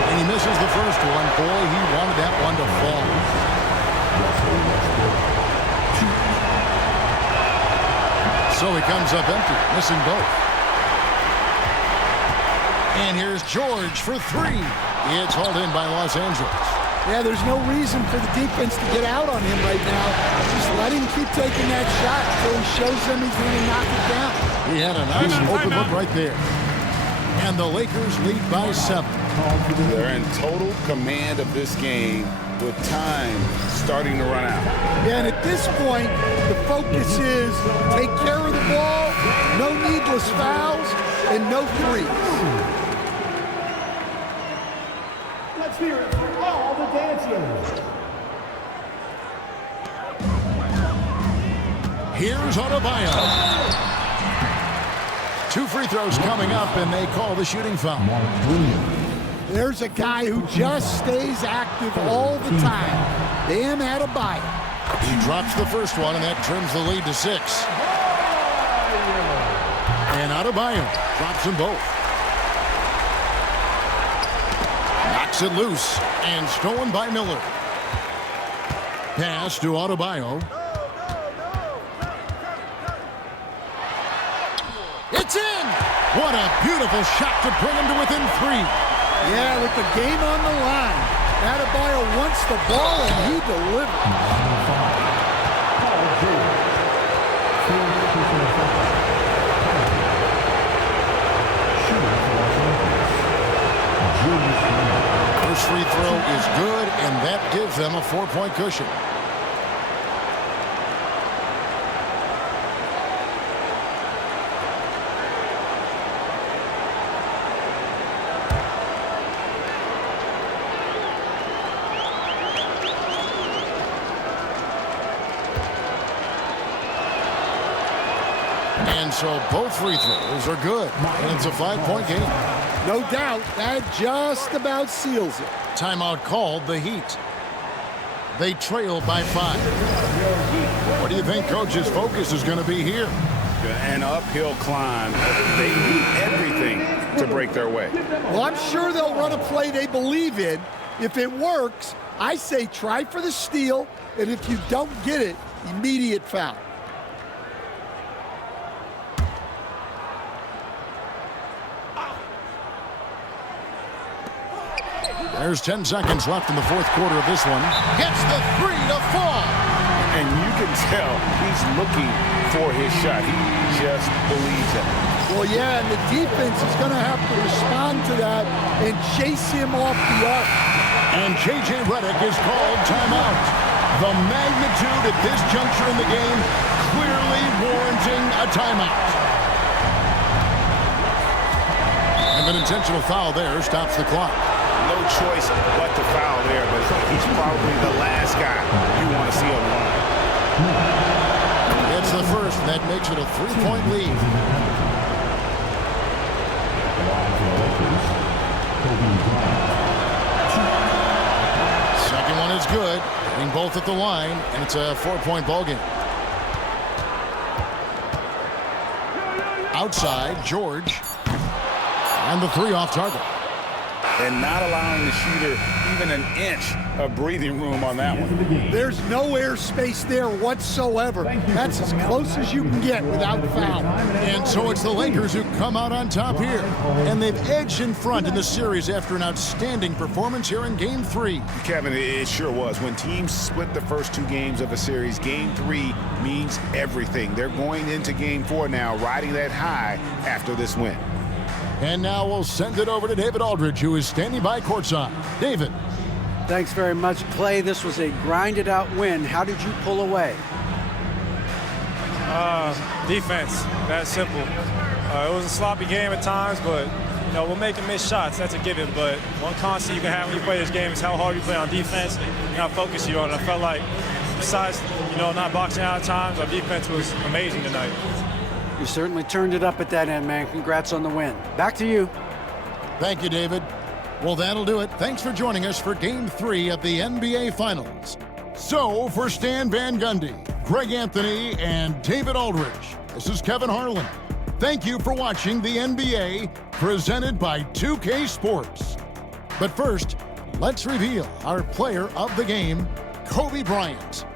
And he misses the first one. Boy, he wanted that one to fall. So he comes up empty, missing both. And here's George for 3. It's hauled in by Los Angeles. Yeah, there's no reason for the defense to get out on him right now. Just let him keep taking that shot until he shows them he's going to knock it down. He had a nice open look right there. And the Lakers lead by 7. They're in total command of this game with time starting to run out. Yeah, and at this point, the focus is take care of the ball, no needless fouls, and no threes. Spirit for all the dancers. Here's Adebayo. 2 free throws coming up, and they call the shooting foul. There's a guy who just stays active all the time. Bam Adebayo. He drops the first one, and that trims the lead to 6. And Adebayo drops them both. Knocks it loose, and stolen by Miller. Pass to Adebayo. It's in! What a beautiful shot to bring him to within 3. Yeah, with the game on the line. Adebayo wants the ball, and he delivers. First free throw is good, and that gives them a 4-point cushion. And so both free throws are good, and it's a 5-point game. No doubt, that just about seals it. Timeout called, the Heat. They trail by 5. What do you think Coach's focus is going to be here? An uphill climb. They need everything to break their way. Well, I'm sure they'll run a play they believe in. If it works, I say try for the steal, and if you don't get it, immediate foul. There's 10 seconds left in the 4th quarter of this one. Gets the 3 to fall. And you can tell he's looking for his shot. He just believes it. Well, yeah, and the defense is going to have to respond to that and chase him off the arc. And J.J. Redick is called timeout. The magnitude at this juncture in the game clearly warranting a timeout. And an intentional foul there stops the clock. No choice but to foul there, but he's probably the last guy you want to see on the line. It's the first, and that makes it a 3-point lead. Second one is good, hitting both at the line, and it's a 4-point ball game. Outside, George, and the 3 off target. And not allowing the shooter even an inch of breathing room on that one. There's no airspace there whatsoever. That's as close as you can get without foul. And so it's the Lakers who come out on top here. And they've edged in front in the series after an outstanding performance here in Game 3. Kevin, it sure was. When teams split the first 2 games of a series, Game 3 means everything. They're going into Game 4 now, riding that high after this win. And now we'll send it over to David Aldridge, who is standing by courtside. David. Thanks very much, Clay. This was a grinded-out win. How did you pull away? Defense. That's simple. It was a sloppy game at times, but we'll make them miss shots. That's a given. But one constant you can have when you play this game is how hard you play on defense and how focused you are. And I felt like, besides not boxing out at times, our defense was amazing tonight. You certainly turned it up at that end, man. Congrats on the win. Back to you. Thank you, David. Well, that'll do it. Thanks for joining us for Game 3 of the NBA Finals. So, for Stan Van Gundy, Greg Anthony, and David Aldridge, this is Kevin Harlan. Thank you for watching the NBA, presented by 2K Sports. But first, let's reveal our player of the game, Kobe Bryant.